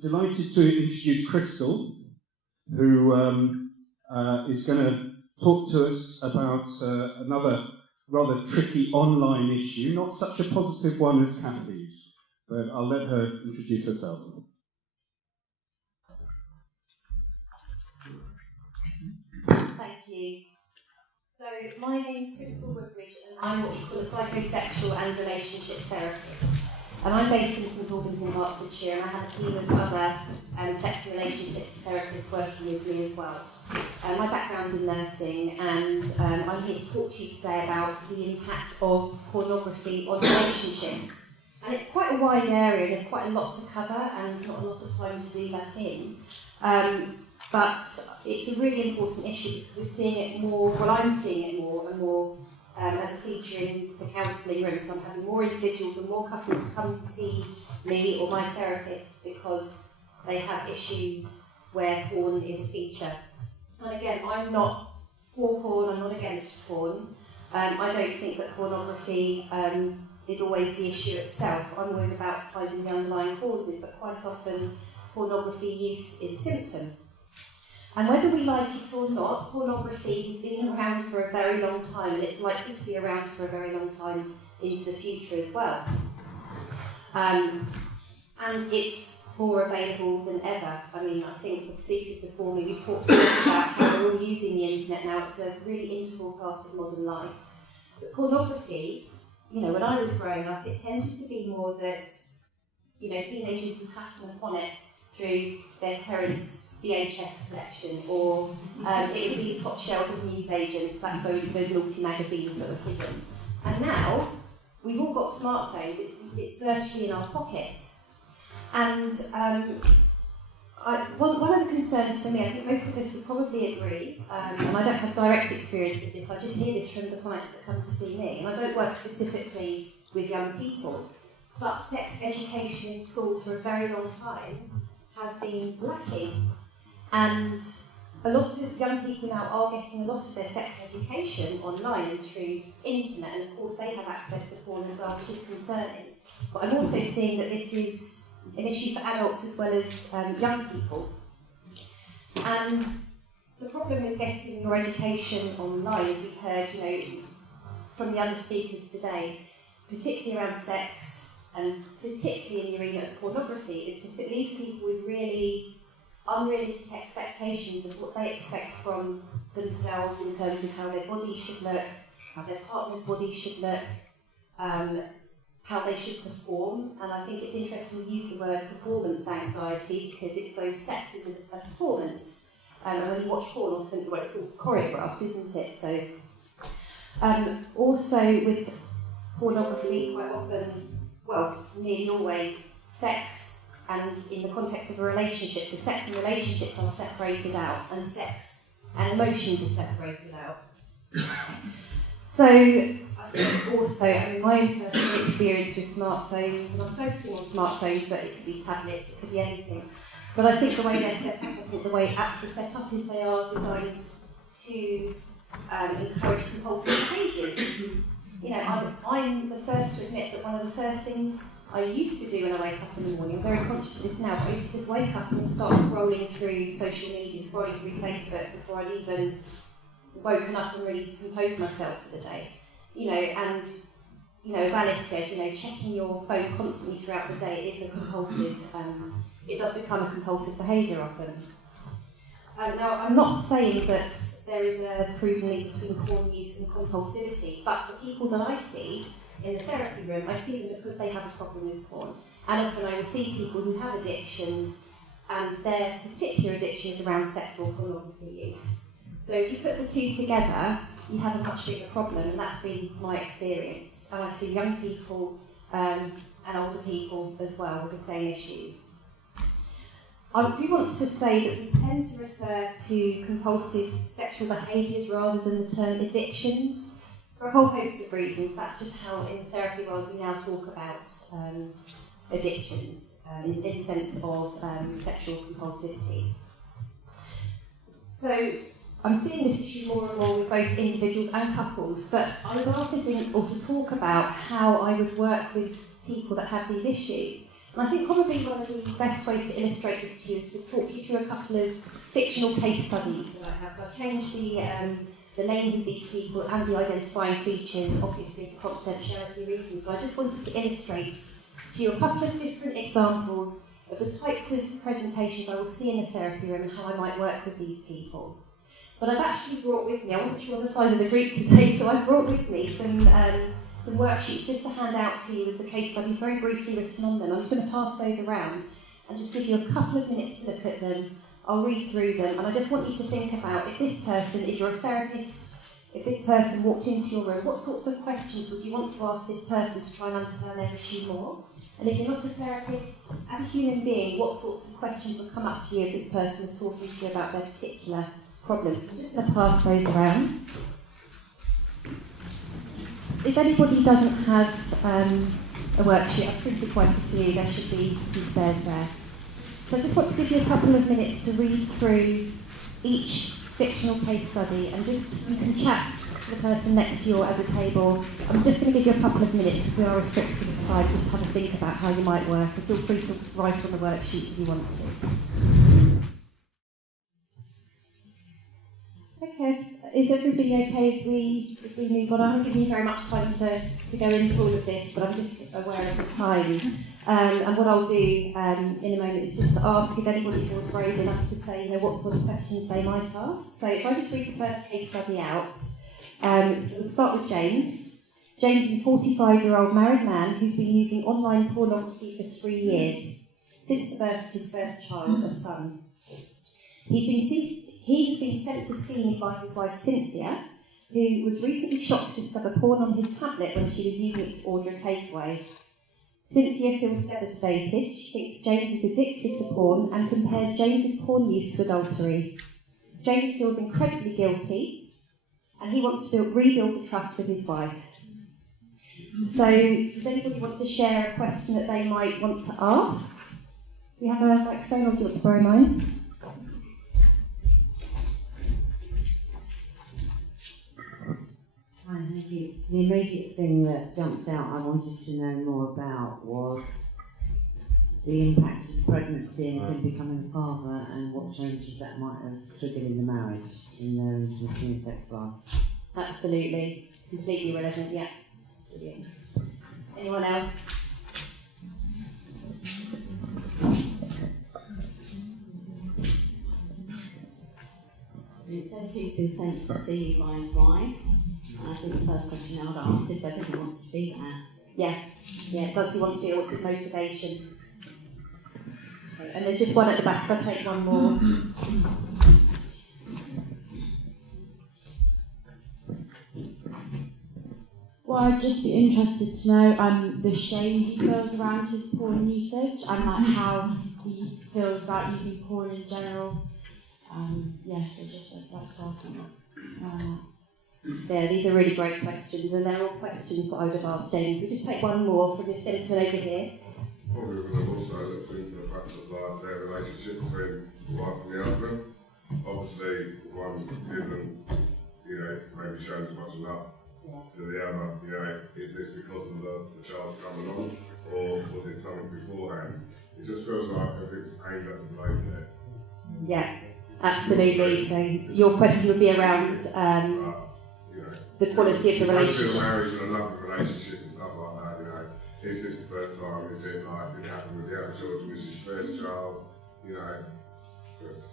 Delighted to introduce Krystal, who is going to talk to us about another rather tricky online issue, not such a positive one as Kathy's, but I'll let her introduce herself. Thank you. So my name's Krystal Woodbridge and I'm what we call a psychosexual and relationship therapist. And I'm based in St Albans in Hertfordshire, and I have a team of other sex and relationship therapists working with me as well. My background's in nursing, and I'm here to talk to you today about the impact of pornography on relationships. And it's quite a wide area, and there's quite a lot to cover, and not a lot of time to do that in. But it's a really important issue because we're seeing it more, well, I'm seeing it more and more as a feature in the counselling room. So I'm having more individuals and more couples come to see me or my therapist because they have issues where porn is a feature. And again, I'm not for porn, I'm not against porn. I don't think that pornography is always the issue itself. I'm always about finding the underlying causes, but quite often pornography use is a symptom. And whether we like it or not, pornography has been around for a very long time, and it's likely to be around for a very long time into the future as well. And it's more available than ever. I mean, I think the speakers before me, we've talked a lot about how we're all using the internet now. It's a really integral part of modern life. But pornography, when I was growing up, it tended to be more that, teenagers would happen upon it through their parents' VHS collection, or it would be the top shelves of newsagents. That's where we see those naughty magazines that were hidden. And now, we've all got smartphones, it's virtually in our pockets. And one of the concerns for me, I think most of us would probably agree, and I don't have direct experience of this, I just hear this from the clients that come to see me, and I don't work specifically with young people, but sex education in schools for a very long time has been lacking. And a lot of young people now are getting a lot of their sex education online and through internet, and of course they have access to porn as well, which is concerning. But I'm also seeing that this is an issue for adults as well as young people. And the problem with getting your education online, as we've heard, from the other speakers today, particularly around sex and particularly in the arena of pornography, is because it leaves people with really unrealistic expectations of what they expect from themselves in terms of how their body should look, how their partner's body should look, how they should perform. And I think it's interesting to use the word performance anxiety because it both sex is a performance. And when you watch porn, often it's all choreographed, isn't it? So, also with pornography, quite often, well, nearly always, sex. And in the context of a relationship, so sex and relationships are separated out, and sex and emotions are separated out. So I think also, my own personal experience with smartphones, and I'm focusing on smartphones, but it could be tablets, it could be anything. But I think the way they're set up, I think the way apps are set up is they are designed to encourage compulsive behaviours. I'm the first to admit that one of the first things I used to do when I wake up in the morning, I'm very conscious of this now, but I used to just wake up and start scrolling through social media, scrolling through Facebook before I'd even woken up and really composed myself for the day. As Alice said, checking your phone constantly throughout the day is a compulsive, it does become a compulsive behaviour often. Now, I'm not saying that there is a proven link between porn use and compulsivity, but the people that I see in the therapy room, I see them because they have a problem with porn. And often I will see people who have addictions, and their particular addiction is around sex or pornography use. So if you put the two together, you have a much bigger problem, and that's been my experience. And I see young people and older people as well with the same issues. I do want to say that we tend to refer to compulsive sexual behaviours rather than the term addictions for a whole host of reasons. That's just how in the therapy world we now talk about addictions in the sense of sexual compulsivity. So I'm seeing this issue more and more with both individuals and couples, but I was asked to think or to talk about how I would work with people that have these issues. And I think probably one of the best ways to illustrate this to you is to talk you through a couple of fictional case studies that I have. So I've changed the names of these people and the identifying features, obviously for confidentiality reasons, but I just wanted to illustrate to you a couple of different examples of the types of presentations I will see in the therapy room and how I might work with these people. But I've actually brought with me, I wasn't sure on the size of the group today, so I've brought with me some worksheets just to hand out to you with the case studies very briefly written on them. I'm just going to pass those around and just give you a couple of minutes to look at them. I'll read through them, and I just want you to think about if this person, if you're a therapist, if this person walked into your room, what sorts of questions would you want to ask this person to try and understand their issue more? And if you're not a therapist, as a human being, what sorts of questions would come up for you if this person was talking to you about their particular problems? So I'm just going to pass those around. If anybody doesn't have a worksheet, I've printed quite a few, there should be some spares there. So I just want to give you a couple of minutes to read through each fictional case study, and just you can chat to the person next to you or at the table. I'm just going to give you a couple of minutes because we are restricted to the time, just have a think about how you might work, and feel free to write on the worksheet if you want to. Okay, is everybody okay if we move on? I haven't given you very much time to go into all of this, but I'm just aware of the time. And what I'll do in a moment is just to ask if anybody feels brave enough to say, what sort of questions they might ask. So if I just read the first case study out, so we'll start with James. James is a 45-year-old married man who's been using online pornography for 3 years, since the birth of his first child, a son. He has been sent to see me by his wife Cynthia, who was recently shocked to discover porn on his tablet when she was using it to order a takeaway. Cynthia feels devastated. She thinks James is addicted to porn and compares James's porn use to adultery. James feels incredibly guilty, and he wants to rebuild the trust with his wife. So, does anybody want to share a question that they might want to ask? Do you have a microphone, or do you want to borrow mine? Hi, thank you. The immediate thing that jumped out I wanted to know more about was the impact of pregnancy and him becoming a father, and what changes that might have triggered in the marriage, in their intimacy and sex life. Absolutely. Completely relevant, yeah. Brilliant. Anyone else? It says he's been sent to see you by his wife. I think the first question I would ask is whether he wants to be there. Yeah, does he want to be, or what's his motivation? Okay, and there's just one at the back, I'll take one more. Well, I'd just be interested to know the shame he feels around his porn usage, and how he feels about using porn in general. So just I'd like to ask him. Yeah, these are really great questions, and they're all questions that I would have asked James. We'll just take one more from this gentleman over here. Probably would have also looked into the fact of their relationship between the wife and the husband. Obviously, one isn't, maybe showing as much love to the other. Is this because of the child's coming along, or was it something beforehand? It just feels like everything's aimed at the blame there. Yeah, absolutely. So your question would be around the quality of the relationship. The marriage and a loving relationship and stuff like that. Is this the first time? Is it like did it happen with the other children? Is his first child? Just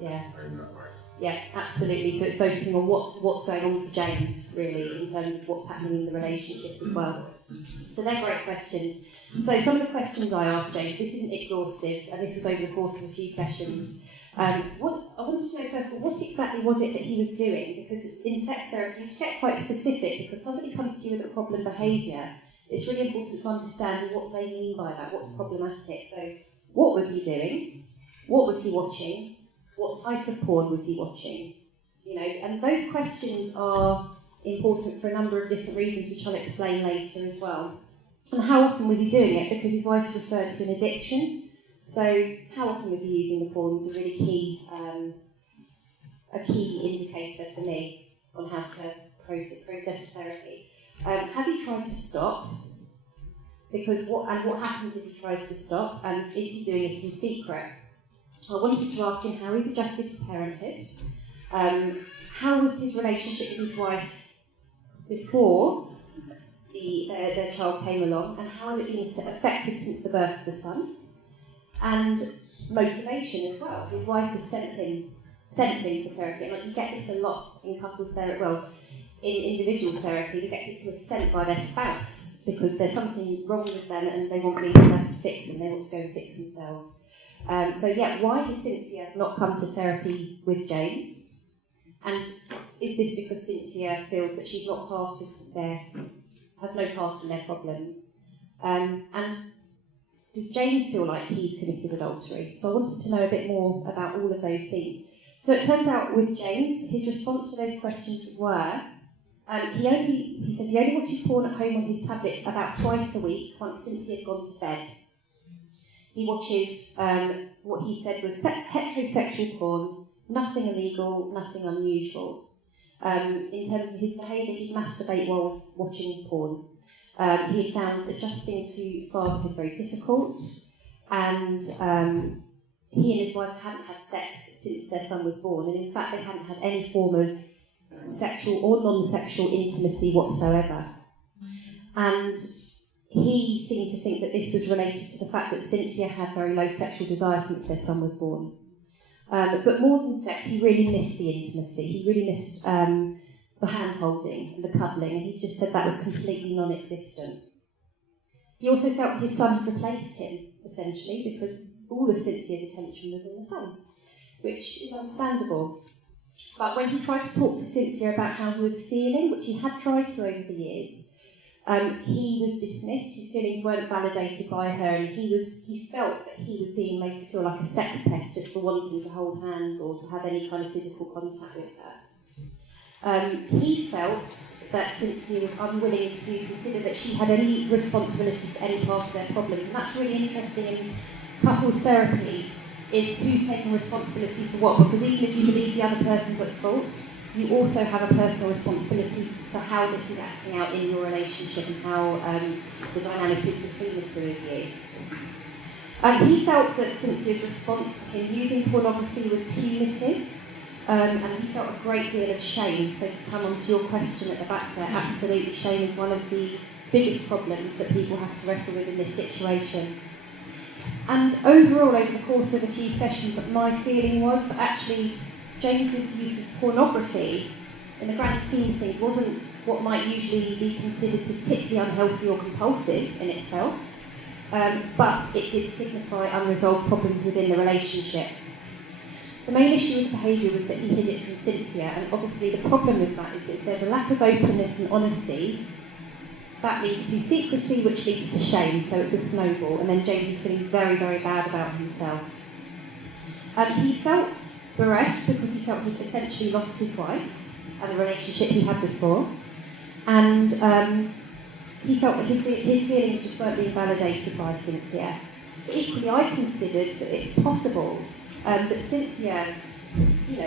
aimed that way. Yeah, absolutely. So it's focusing on what's going on for James, really, in terms of what's happening in the relationship as well. So they're great questions. So some of the questions I asked James, this isn't exhaustive, and this was over the course of a few sessions. What I wanted to know first of all, what exactly was it that he was doing? Because in sex therapy, you get quite specific, because somebody comes to you with a problem behaviour. It's really important to understand what they mean by that, what's problematic. So what was he doing? What was he watching? What type of porn was he watching? And those questions are important for a number of different reasons, which I'll explain later as well. And how often was he doing it? Because his wife's referred to an addiction. So how often was he using the porn was a really key indicator for me on how to process therapy. Has he tried to stop? Because what happens if he tries to stop, and is he doing it in secret? I wanted to ask him how he's adjusted to parenthood, how was his relationship with his wife before their child came along, and how has it been affected since the birth of the son, and motivation as well. His wife has sent him for therapy, and you get this a lot in couples therapy, in individual therapy, we get people who are sent by their spouse because there's something wrong with them and they want people to fix them, they want to go and fix themselves. Why has Cynthia not come to therapy with James? And is this because Cynthia feels that she's not has no part in their problems? And does James feel like he's committed adultery? So I wanted to know a bit more about all of those things. So it turns out with James, his response to those questions were, he says he only watches porn at home on his tablet about twice a week once Cynthia's gone to bed. He watches what he said was heterosexual porn, nothing illegal, nothing unusual. In terms of his behaviour, he'd masturbate while watching porn. He found adjusting to fatherhood very difficult, and he and his wife hadn't had sex since their son was born, and in fact they hadn't had any form of sexual or non-sexual intimacy whatsoever. And he seemed to think that this was related to the fact that Cynthia had very low sexual desire since their son was born. But more than sex, he really missed the intimacy. He really missed the hand-holding and the cuddling, and he's just said that was completely non-existent. He also felt his son had replaced him, essentially, because all of Cynthia's attention was on the son, which is understandable. But when he tried to talk to Cynthia about how he was feeling, which he had tried to over the years, he was dismissed. His feelings weren't validated by her, and he felt that he was being made to feel like a sex pest just for wanting to hold hands or to have any kind of physical contact with her. He felt that Cynthia was unwilling to consider that she had any responsibility for any part of their problems, and that's really interesting in couples therapy, is who's taking responsibility for what, because even if you believe the other person's at fault, you also have a personal responsibility for how this is acting out in your relationship and how the dynamic is between the two of you. He felt that Cynthia's response to him using pornography was punitive, and he felt a great deal of shame. So to come on to your question at the back there, absolutely, shame is one of the biggest problems that people have to wrestle with in this situation. And overall, over the course of a few sessions, my feeling was that actually James's use of pornography, in the grand scheme of things, wasn't what might usually be considered particularly unhealthy or compulsive in itself, but it did signify unresolved problems within the relationship. The main issue with behaviour was that he hid it from Cynthia, and obviously the problem with that is that if there's a lack of openness and honesty, that leads to secrecy, which leads to shame, so it's a snowball, and then James was feeling very, very bad about himself. He felt bereft because he felt he'd essentially lost his wife and the relationship he had before, and he felt that his feelings just weren't being validated by Cynthia. But equally, I considered that it's possible that Cynthia,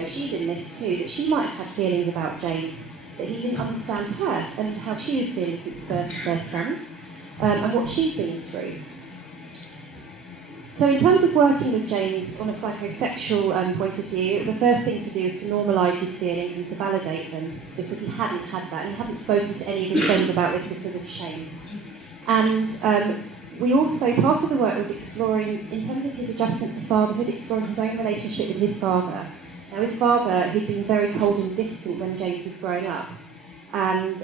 she's in this too, that she might have had feelings about James, that he didn't understand her and how she was feeling since the birth of their son, and what she'd been through. So in terms of working with James on a psychosexual point of view, the first thing to do is to normalise his feelings and to validate them, because he hadn't had that, and he hadn't spoken to any of his friends about this because of shame. And we also, part of the work was exploring, in terms of his adjustment to fatherhood, exploring his own relationship with his father. Now, his father had been very cold and distant when James was growing up, and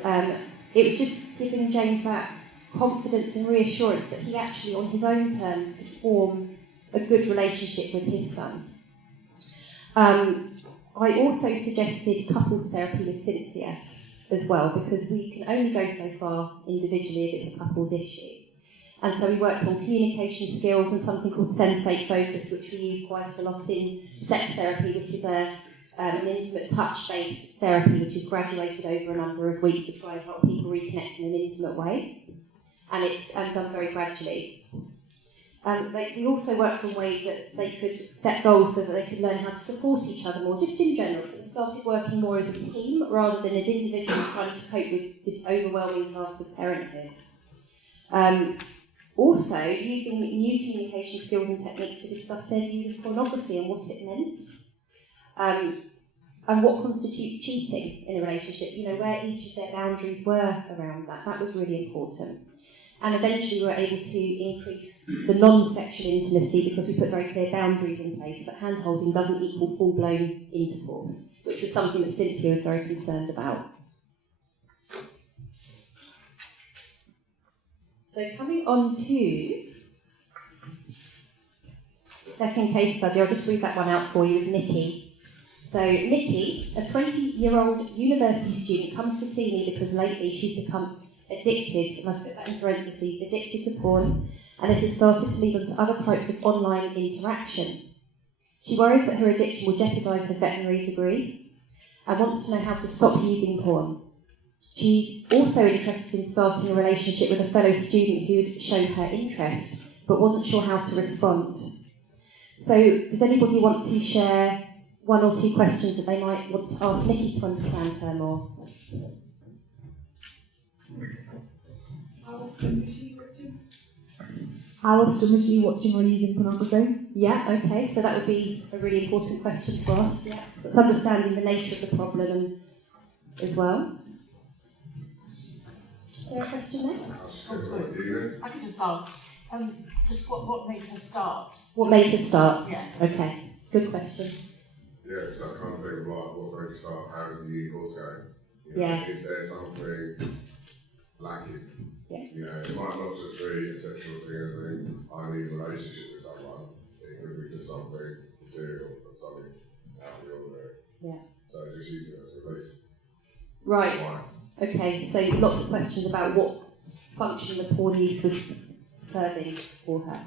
it was just giving James that confidence and reassurance that he actually, on his own terms, could form a good relationship with his son. I also suggested couples therapy with Cynthia as well, because we can only go so far individually if it's a couples issue. And so we worked on communication skills and something called sensate focus, which we use quite a lot in sex therapy, which is an intimate touch-based therapy which is graduated over a number of weeks to try and help people reconnect in an intimate way. And it's done very gradually. We also worked on ways that they could set goals so that they could learn how to support each other more, just in general. So we started working more as a team rather than as individuals trying to cope with this overwhelming task of parenthood. Also, using new communication skills and techniques to discuss their views of pornography and what it meant, and what constitutes cheating in a relationship, where each of their boundaries were around that. That was really important. And eventually we were able to increase the non-sexual intimacy because we put very clear boundaries in place, but hand-holding doesn't equal full-blown intercourse, which was something that Cynthia was very concerned about. So coming on to the second case study, I'll just read that one out for you, with Nikki. So Nikki, a 20-year-old university student, comes to see me because lately she's become addicted, and I've put that in parentheses, addicted to porn, and it has started to lead on to other types of online interaction. She worries that her addiction will jeopardise her veterinary degree and wants to know how to stop using porn. She's also interested in starting a relationship with a fellow student who'd shown her interest, but wasn't sure how to respond. So, does anybody want to share one or two questions that they might want to ask Nikki to understand her more? How often was she watching or using pornography? Yeah, okay, so that would be a really important question to ask. Yeah. So it's understanding the nature of the problem as well. Is there a question there? I could just ask, just what made her start? What made her start? Yeah. Okay, good question. Yeah, it's that kind of thing of like, what made you start, how's the course going? Yeah. Is there something lacking? Yeah. It might not just be a sexual thing as in, I need a relationship with someone. It could be just something material or something out of the ordinary. Yeah. So just using it as a release. Right. Why? Okay, so lots of questions about what function the porn use was serving for her.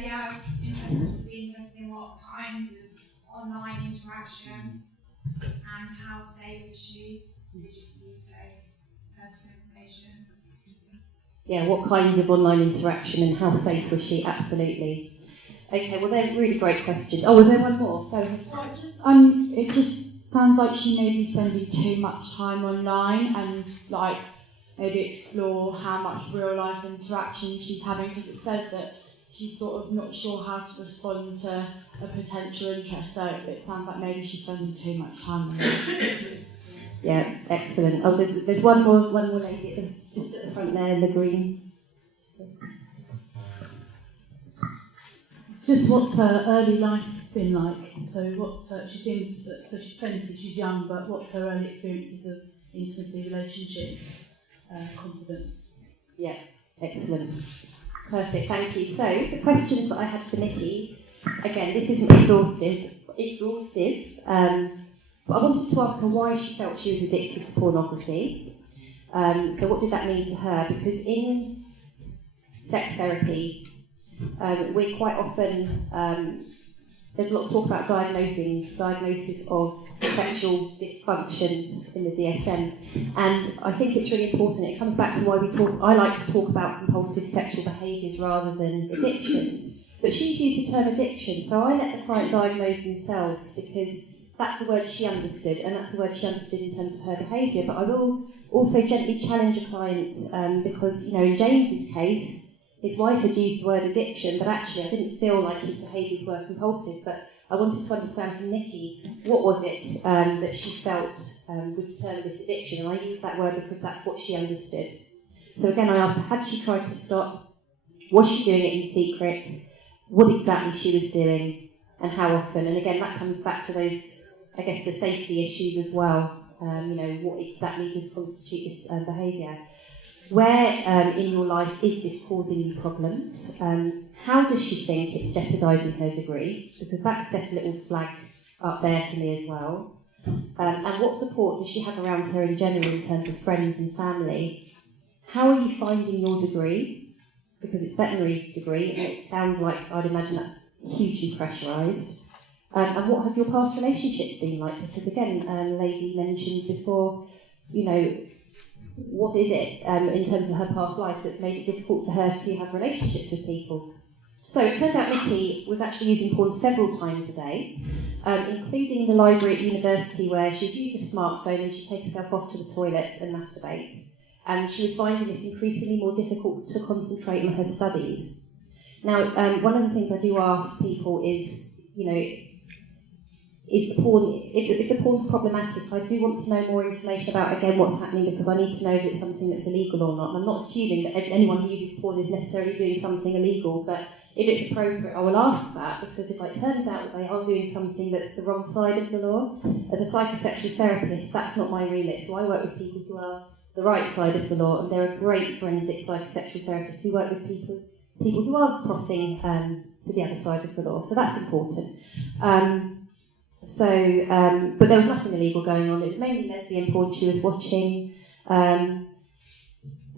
Yeah, I would be interested in what kinds of online interaction and how safe is she, digitally safe, personal information. Yeah, what kinds of online interaction and how safe was she? Absolutely. Okay, well they're really great questions. Oh, was there one more? Go ahead. Well, it just sounds like she may be spending too much time online and maybe explore how much real life interaction she's having, because it says that she's sort of not sure how to respond to a potential interest, so it sounds like maybe she's spending too much time online. Yeah, excellent. Oh, there's one more lady just at the front there in the green. Just what's her early life been like? So she's 20, she's young, but what's her early experiences of intimacy, relationships, confidence? Yeah, excellent. Perfect, thank you. So the questions that I had for Nikki, again, this isn't exhaustive, but I wanted to ask her why she felt she was addicted to pornography. So what did that mean to her? Because in sex therapy, we quite often, there's a lot of talk about diagnosis of sexual dysfunctions in the DSM, and I think it's really important. It comes back to why I like to talk about compulsive sexual behaviours rather than addictions. But she's used the term addiction, so I let the client diagnose themselves because that's the word she understood, and that's the word she understood in terms of her behaviour. But I will also gently challenge a client because, in James's case, his wife had used the word addiction, but actually I didn't feel like his behaviours were compulsive. But I wanted to understand from Nikki, what was it that she felt with the term this addiction? And I used that word because that's what she understood. So again, I asked her, had she tried to stop? Was she doing it in secret? What exactly she was doing, and how often? And again, that comes back to those, I guess, the safety issues as well. What exactly does constitute this behaviour? Where in your life is this causing you problems? How does she think it's jeopardising her degree? Because that set a little flag up there for me as well. And what support does she have around her in general in terms of friends and family? How are you finding your degree? Because it's veterinary degree, and it sounds like, I'd imagine that's hugely pressurised. And what have your past relationships been like? Because again, lady mentioned before, what is it in terms of her past life that's made it difficult for her to have relationships with people? So it turned out Nikki was actually using porn several times a day, including in the library at university where she'd use a smartphone and she'd take herself off to the toilets and masturbate. and she was finding it increasingly more difficult to concentrate on her studies. Now, one of the things I do ask people is, is the porn, if the porn's problematic, I do want to know more information about, again, what's happening, because I need to know if it's something that's illegal or not. And I'm not assuming that anyone who uses porn is necessarily doing something illegal, but if it's appropriate, I will ask that, because if it turns out that they are doing something that's the wrong side of the law, as a psychosexual therapist, that's not my remit. So I work with people who are the right side of the law, and there are great forensic psychosexual therapists who work with people who are crossing to the other side of the law. So that's important. But there was nothing illegal going on. It was mainly lesbian porn she was watching.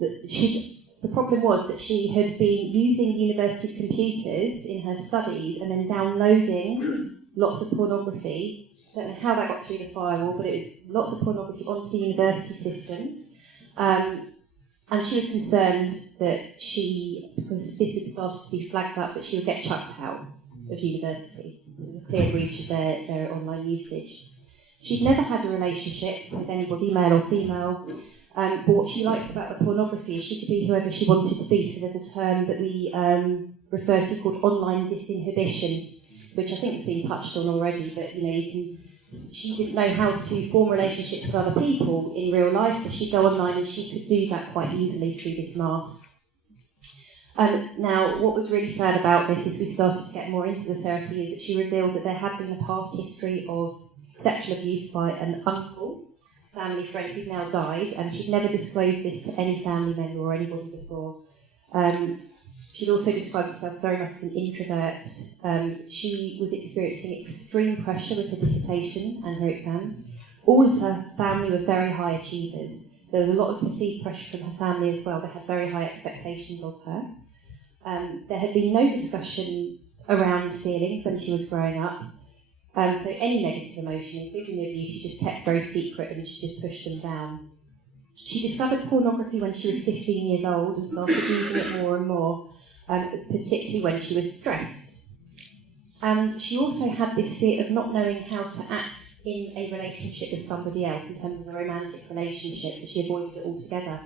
The problem was that she had been using the university's computers in her studies and then downloading lots of pornography. I don't know how that got through the firewall, but it was lots of pornography onto the university systems. And she was concerned that because this had started to be flagged up, that she would get chucked out of university. It was a clear breach of their online usage. She'd never had a relationship with anybody, male or female, but what she liked about the pornography is she could be whoever she wanted to be. So there's a term that we refer to called online disinhibition, which I think has been touched on already, but she didn't know how to form relationships with other people in real life, so she'd go online and she could do that quite easily through this mask. Now, what was really sad about this as we started to get more into the therapy is that she revealed that there had been a past history of sexual abuse by an uncle, family friend who'd now died, and she'd never disclosed this to any family member or anybody before. She'd also described herself very much as an introvert. She was experiencing extreme pressure with her dissertation and her exams. All of her family were very high achievers. There was a lot of perceived pressure from her family as well. They had very high expectations of her. There had been no discussion around feelings when she was growing up. So any negative emotion, including the abuse, she just kept very secret and she just pushed them down. She discovered pornography when she was 15 years old and started using it more and more, particularly when she was stressed. And she also had this fear of not knowing how to act in a relationship with somebody else in terms of a romantic relationship, so she avoided it altogether.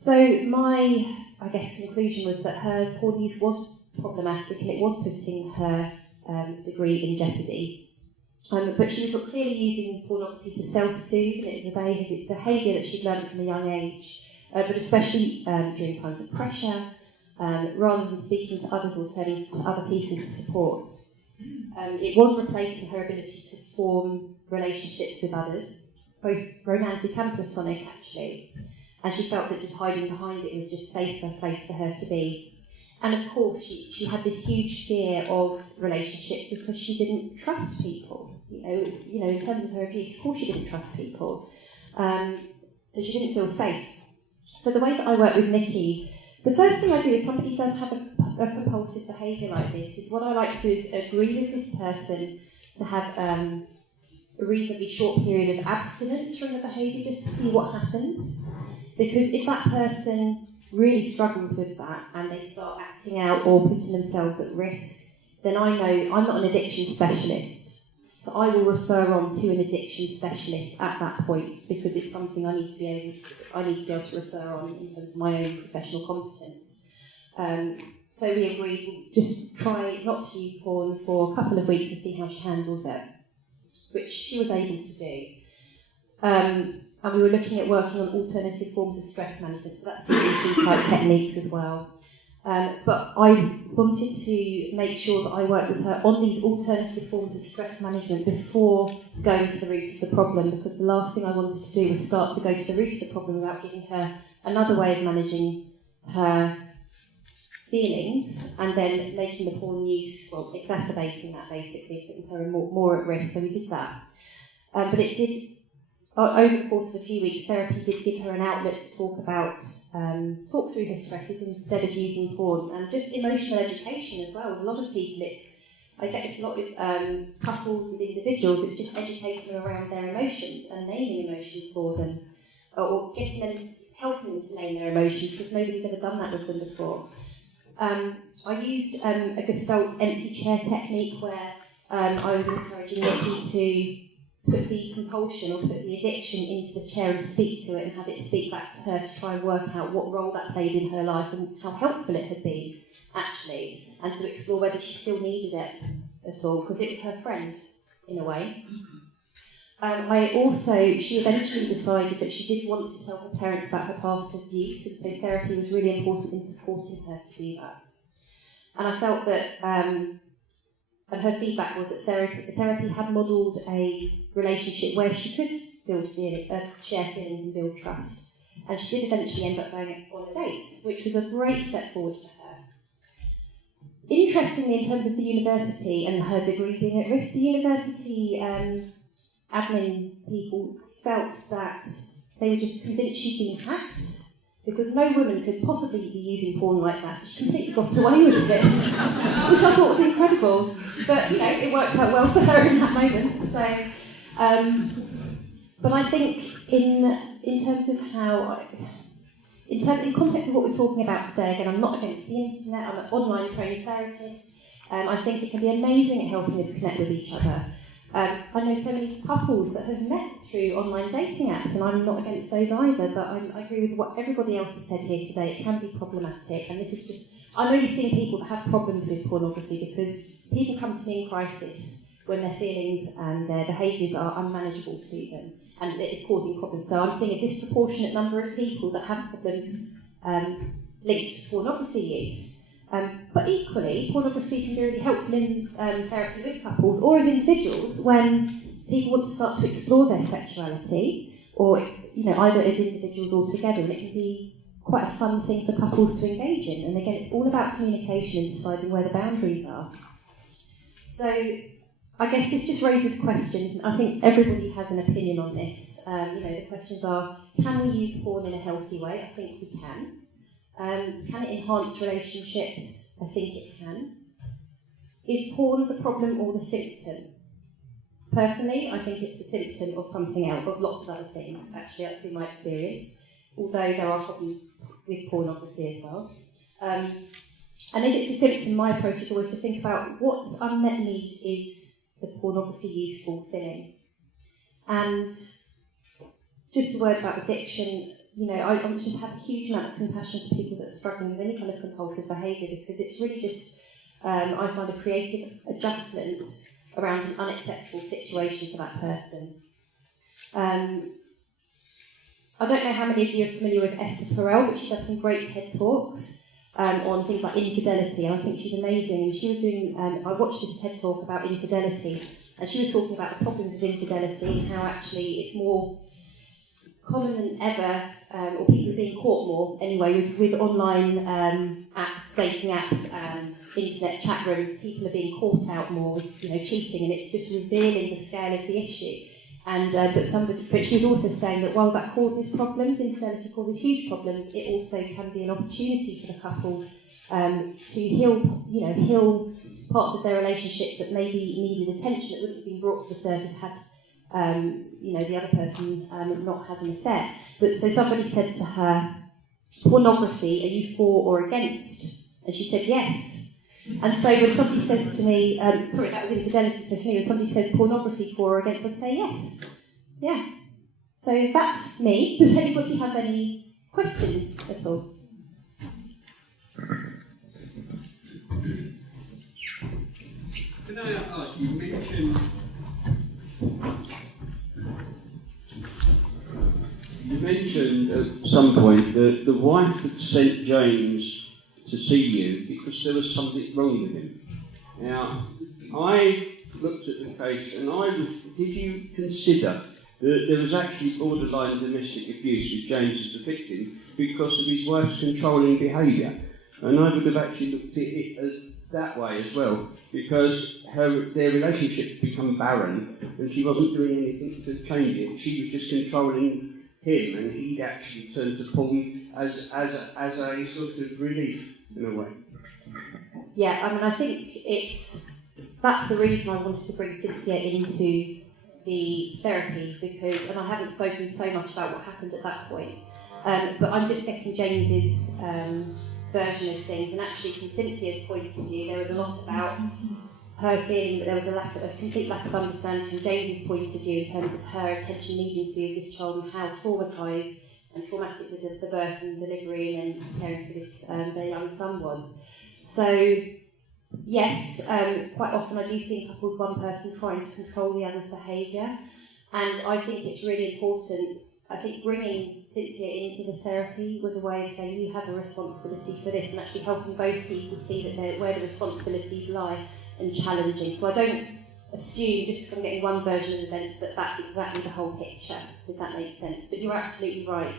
So my, conclusion was that her porn use was problematic and it was putting her degree in jeopardy. But she was clearly using pornography to self-soothe, and it was a behaviour that she'd learned from a young age, but especially during times of pressure, rather than speaking to others or turning to other people for support. It was replacing her ability to form relationships with others, both romantic and platonic actually, and she felt that just hiding behind it was just a safer place for her to be. And of course she had this huge fear of relationships because she didn't trust people. In terms of her abuse, of course she didn't trust people. So she didn't feel safe. So the way that I work with Nikki, the first thing I do if somebody does have a compulsive behaviour like this is what I like to do is agree with this person to have a reasonably short period of abstinence from the behaviour just to see what happens. Because if that person really struggles with that and they start acting out or putting themselves at risk, then I know I'm not an addiction specialist. So I will refer on to an addiction specialist at that point because it's something I need to be able to refer on in terms of my own professional competence. So we agreed we'll just try not to use porn for a couple of weeks to see how she handles it, which she was able to do. And we were looking at working on alternative forms of stress management, so that's CBT type techniques as well. But I wanted to make sure that I worked with her on these alternative forms of stress management before going to the root of the problem, because the last thing I wanted to do was start to go to the root of the problem without giving her another way of managing her feelings and then making the porn use, exacerbating that basically, putting her more at risk. So we did that. But it did, over the course of a few weeks, therapy did give her an outlet to talk through her stresses instead of using porn, and just emotional education as well. A lot of people, I get this a lot with couples, with individuals, it's just educating them around their emotions and naming emotions for them, or helping them to name their emotions, because nobody's ever done that with them before. I used a Gestalt empty chair technique where I was encouraging Nikki put the compulsion or put the addiction into the chair and speak to it and have it speak back to her to try and work out what role that played in her life and how helpful it had been, actually, and to explore whether she still needed it at all, because it was her friend, in a way. She eventually decided that she did want to tell her parents about her past abuse, and so therapy was really important in supporting her to do that. And I felt that, and her feedback was that therapy had modelled a relationship where she could share feelings and build trust. And she did eventually end up going on a date, which was a great step forward for her. Interestingly, in terms of the university and her degree being at risk, the university admin people felt that they were just convinced she'd been hacked, because no woman could possibly be using porn like that, so she completely got away with it, which I thought was incredible. But, it worked out well for her in that moment. So, but I think in terms of how, in context of what we're talking about today, again, I'm not against the internet, I'm an online trained therapist. I think it can be amazing at helping us connect with each other. I know so many couples that have met through online dating apps, and I'm not against those either, but I agree with what everybody else has said here today. It can be problematic, and this is just, I'm only seeing people that have problems with pornography because people come to me in crisis when their feelings and their behaviours are unmanageable to them, and it is causing problems. So I'm seeing a disproportionate number of people that have problems linked to pornography use. But equally, pornography can be really helpful in therapy with couples or as individuals when people want to start to explore their sexuality, or either as individuals or together, and it can be quite a fun thing for couples to engage in. And again, it's all about communication and deciding where the boundaries are. So I guess this just raises questions, and I think everybody has an opinion on this. The questions are, can we use porn in a healthy way? I think we can. Can it enhance relationships? I think it can. Is porn the problem or the symptom? Personally, I think it's a symptom of something else, of lots of other things. Actually, that's been my experience, although there are problems with pornography as well. And if it's a symptom, my approach is always to think about what unmet need is the pornography use fulfilling. And just a word about addiction. I just have a huge amount of compassion for people that are struggling with any kind of compulsive behaviour, because it's really just, I find, a creative adjustment around an unacceptable situation for that person. I don't know how many of you are familiar with Esther Perel, but she does some great TED Talks on things like infidelity, and I think she's amazing. And she was doing, I watched this TED Talk about infidelity, and she was talking about the problems of infidelity and how actually it's more common than ever, or people are being caught more anyway, with online apps, dating apps and internet chat rooms. People are being caught out more with cheating, and it's just revealing the scale of the issue. And but she was also saying that while that causes problems, infidelity causes huge problems, it also can be an opportunity for the couple to heal parts of their relationship that maybe needed attention that wouldn't have been brought to the surface had the other person not had an affair. But so somebody said to her, pornography, are you for or against? And she said yes. And so when somebody says to me, sorry, that was infidelity, so to me, when somebody says pornography for or against, I'd say yes. Yeah. So that's me. Does anybody have any questions at all? Can I ask, you mentioned at some point that the wife had sent James to see you because there was something wrong with him. Now, I looked at the case and did you consider that there was actually borderline domestic abuse with James as a victim because of his wife's controlling behaviour? And I would have actually looked at it as that way as well, because their relationship had become barren and she wasn't doing anything to change it. She was just controlling him, and he'd actually turned to porn as a sort of relief in a way. Yeah, I think that's the reason I wanted to bring Cynthia into the therapy, because, and I haven't spoken so much about what happened at that point, but I'm just getting James's version of things, and actually from Cynthia's point of view, there was a lot about her feeling that there was a complete lack of understanding from James's point of view in terms of her attention needing to be with this child and how traumatised and traumatic the birth and delivery and then caring for this their young son was. So yes, quite often I do see in couples one person trying to control the other's behaviour, and I think it's really important. I think bringing Cynthia into the therapy was a way of saying you have a responsibility for this and actually helping both people see that where the responsibilities lie and challenging. So I don't assume just because I'm getting one version of events that that's exactly the whole picture, if that makes sense. But you're absolutely right.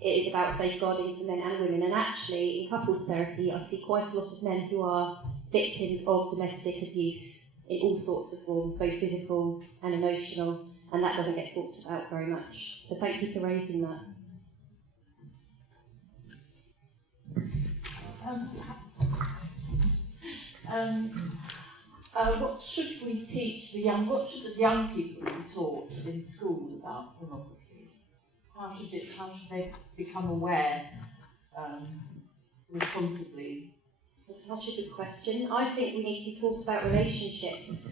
It is about safeguarding for men and women, and actually in couples therapy I see quite a lot of men who are victims of domestic abuse in all sorts of forms, both physical and emotional, and that doesn't get talked about very much. So thank you for raising that. What should we teach what should the young people be taught in school about pornography? How should they become aware responsibly? That's such a good question. I think we need to be taught about relationships,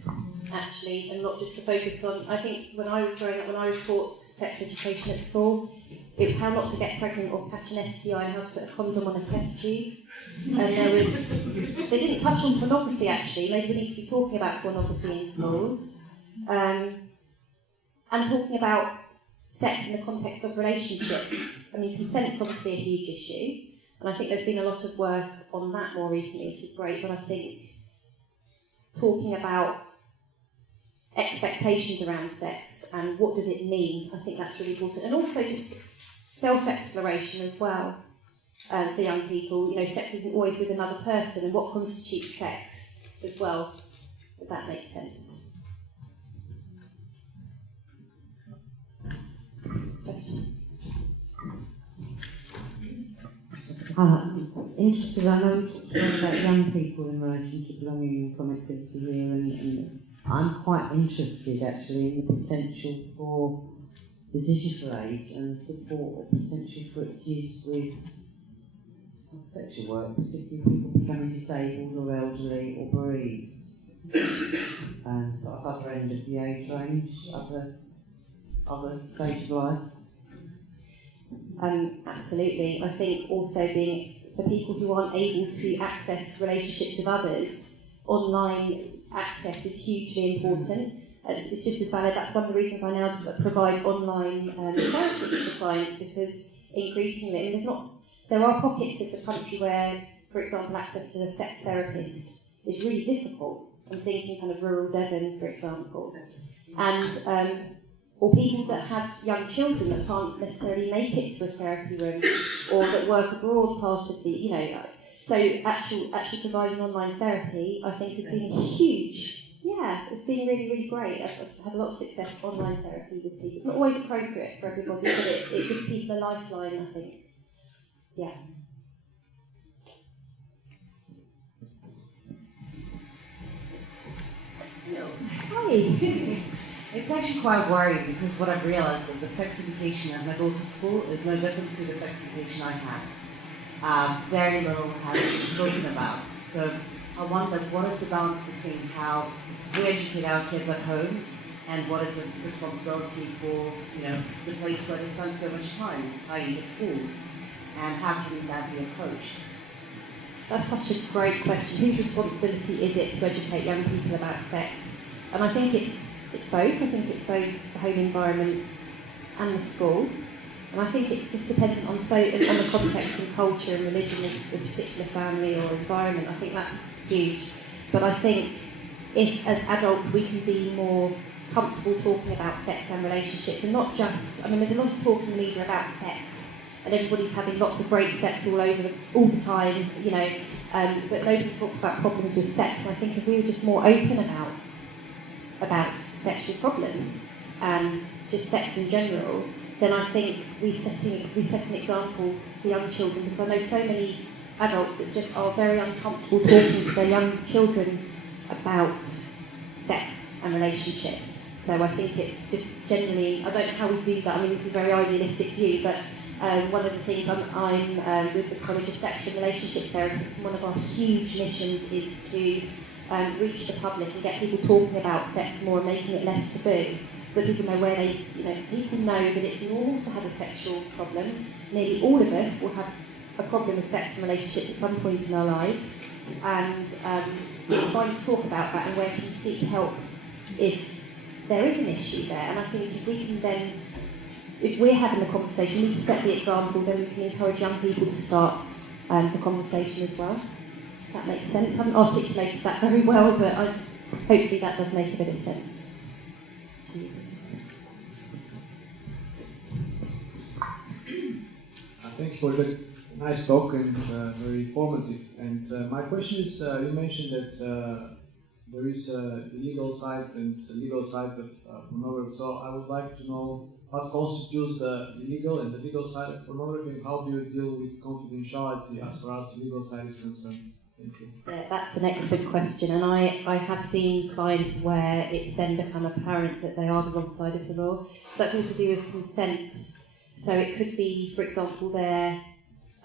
actually, and not just to focus on. I think when I was growing up, when I was taught sex education at school, it was how not to get pregnant or catch an STI and how to put a condom on a test tube. And they didn't touch on pornography actually. Maybe we need to be talking about pornography in schools. And talking about sex in the context of relationships. I mean, consent's obviously a huge issue. And I think there's been a lot of work on that more recently, which is great. But I think talking about expectations around sex and what does it mean, I think that's really important. And also just self-exploration as well for young people. You know, sex isn't always with another person, and what constitutes sex as well, if that makes sense. Question? Interested, I know we talked a lot about young people in relation to belonging and connectivity here, and I'm quite interested actually in the potential for the digital age and the support or potential for its use with some sexual work, particularly people becoming disabled or elderly or bereaved, and sort of other end of the age range, other stage of life. Absolutely. I think also being for people who aren't able to access relationships with others, online access is hugely important. It's just as valid. That's one of the reasons I now provide online therapy for clients, because increasingly, and there are pockets of the country where, for example, access to a sex therapist is really difficult. I'm thinking kind of rural Devon, for example, and or people that have young children that can't necessarily make it to a therapy room, or that work abroad part of the, so actually providing online therapy, I think, has been huge. Yeah, it's been really, really great. I've had a lot of success with online therapy with people. It's not always appropriate for everybody, but it gives people a lifeline, I think. Yeah. Hi. It's actually quite worrying because what I've realised is the sex education at my daughter's school is no different to the sex education I had. Very little has been spoken about. So I wonder what is the balance between how we educate our kids at home and what is the responsibility for the place where they spend so much time, i.e. the schools, and how can that be approached? That's such a great question. Whose responsibility is it to educate young people about sex? And I think it's both. I think it's both the home environment and the school. And I think it's just dependent on the context and culture and religion of the particular family or environment. I think that's huge. But I think if, as adults, we can be more comfortable talking about sex and relationships, and not just, there's a lot of talk in the media about sex, and everybody's having lots of great sex all the time, but nobody talks about problems with sex. And I think if we were just more open about sexual problems and just sex in general, then I think we set an example for young children, because I know so many adults that just are very uncomfortable talking to their young children about sex and relationships. So I think it's just generally, I don't know how we do that. This is a very idealistic view, but one of the things I'm with the College of Sexual and Relationship Therapists, and one of our huge missions is to reach the public and get people talking about sex more and making it less taboo, so that people know where they, people know that it's normal to have a sexual problem. Nearly all of us will have a problem with sex and relationships at some point in our lives, and it's fine to talk about that and where we can seek help if there is an issue there. And I think if we can then, if we're having the conversation, we need to set the example, then we can encourage young people to start the conversation as well. Does that make sense? I haven't articulated that very well, but hopefully that does make a bit of sense. Thank you for the nice talk and very informative. And my question is, you mentioned that there is the legal side and the legal side of pornography. So I would like to know what constitutes the illegal and the legal side of pornography, and how do you deal with confidentiality as far as the legal side is concerned? Thank you. Yeah, that's an excellent question, and I have seen clients where it's then become apparent that they are the wrong side of the law. So that's all to do with consent. So it could be, for example, they're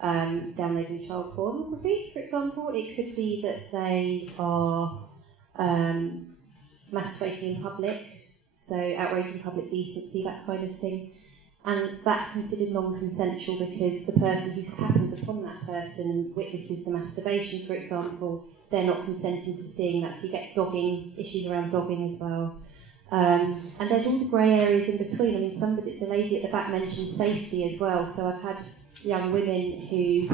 downloading child pornography, for example. It could be that they are masturbating in public, so outraging public decency, that kind of thing. And that's considered non-consensual because the person who happens upon that person and witnesses the masturbation, for example, they're not consenting to seeing that. So you get dogging, issues around dogging as well. And there's all the grey areas in between. I mean, the lady at the back mentioned safety as well. So I've had young women who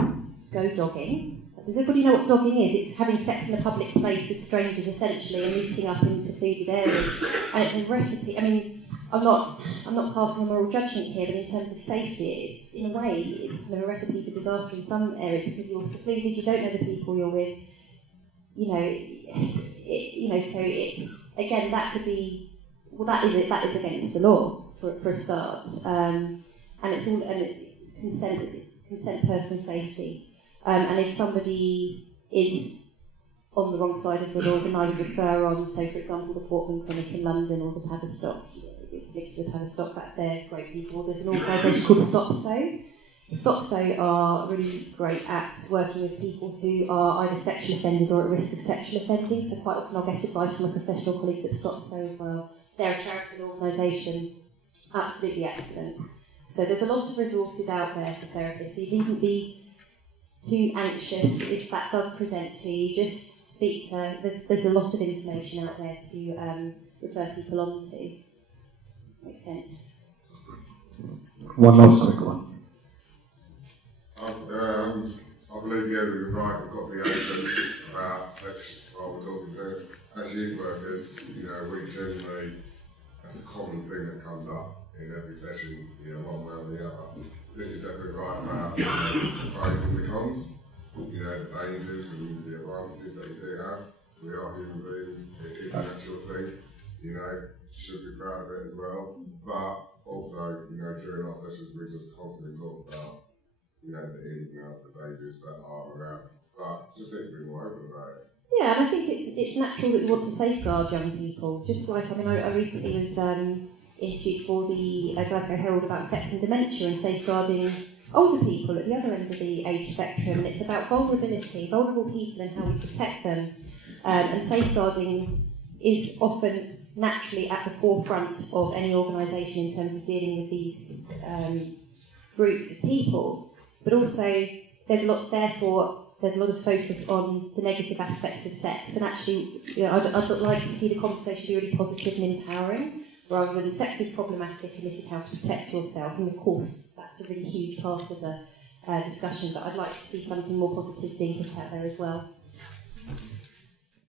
go dogging. Does everybody know what dogging is? It's having sex in a public place with strangers, essentially, and meeting up in secluded areas. And it's a recipe. I mean, I'm not passing a moral judgment here, but in terms of safety, it's in a way it's kind of a recipe for disaster in some areas because you're secluded, you don't know the people you're with. So it's again that could be. Well, that is against the law for a start, and it's consent, person safety, and if somebody is on the wrong side of the law, then I would refer on, say, for example, the Portman Clinic in London or the Tavistock. It's linked to the Tavistock. They're great people. There's an organisation called StopSo. StopSo are really great at working with people who are either sexual offenders or at risk of sexual offending. So quite often I'll get advice from my professional colleagues at StopSo as well. They're a charitable organisation, absolutely excellent. So there's a lot of resources out there for therapists. So you needn't be too anxious if that does present to you. Just speak to. There's a lot of information out there to refer people on to. Makes sense. One last quick one. I believe you're right. We've got to be open about sex while we're talking to. As youth workers, we generally, that's a common thing that comes up in every session, one way or the other. I think you're definitely right about the pros and the cons, the dangers and the advantages that you do have. We are human beings, it is a natural thing, should be proud of it as well. But also, during our sessions, we just constantly talk about, the ins and outs, the dangers that are around. But just need to be more open about it. Yeah, and I think it's natural that you want to safeguard young people. Just like, I recently was interviewed for the Glasgow Herald about sex and dementia and safeguarding older people at the other end of the age spectrum. And it's about vulnerability, vulnerable people and how we protect them. And safeguarding is often naturally at the forefront of any organisation in terms of dealing with these groups of people. But also, there's a lot of focus on the negative aspects of sex, and actually, I'd like to see the conversation be really positive and empowering, rather than sex is problematic and this is how to protect yourself. And of course, that's a really huge part of the discussion, but I'd like to see something more positive being put out there as well.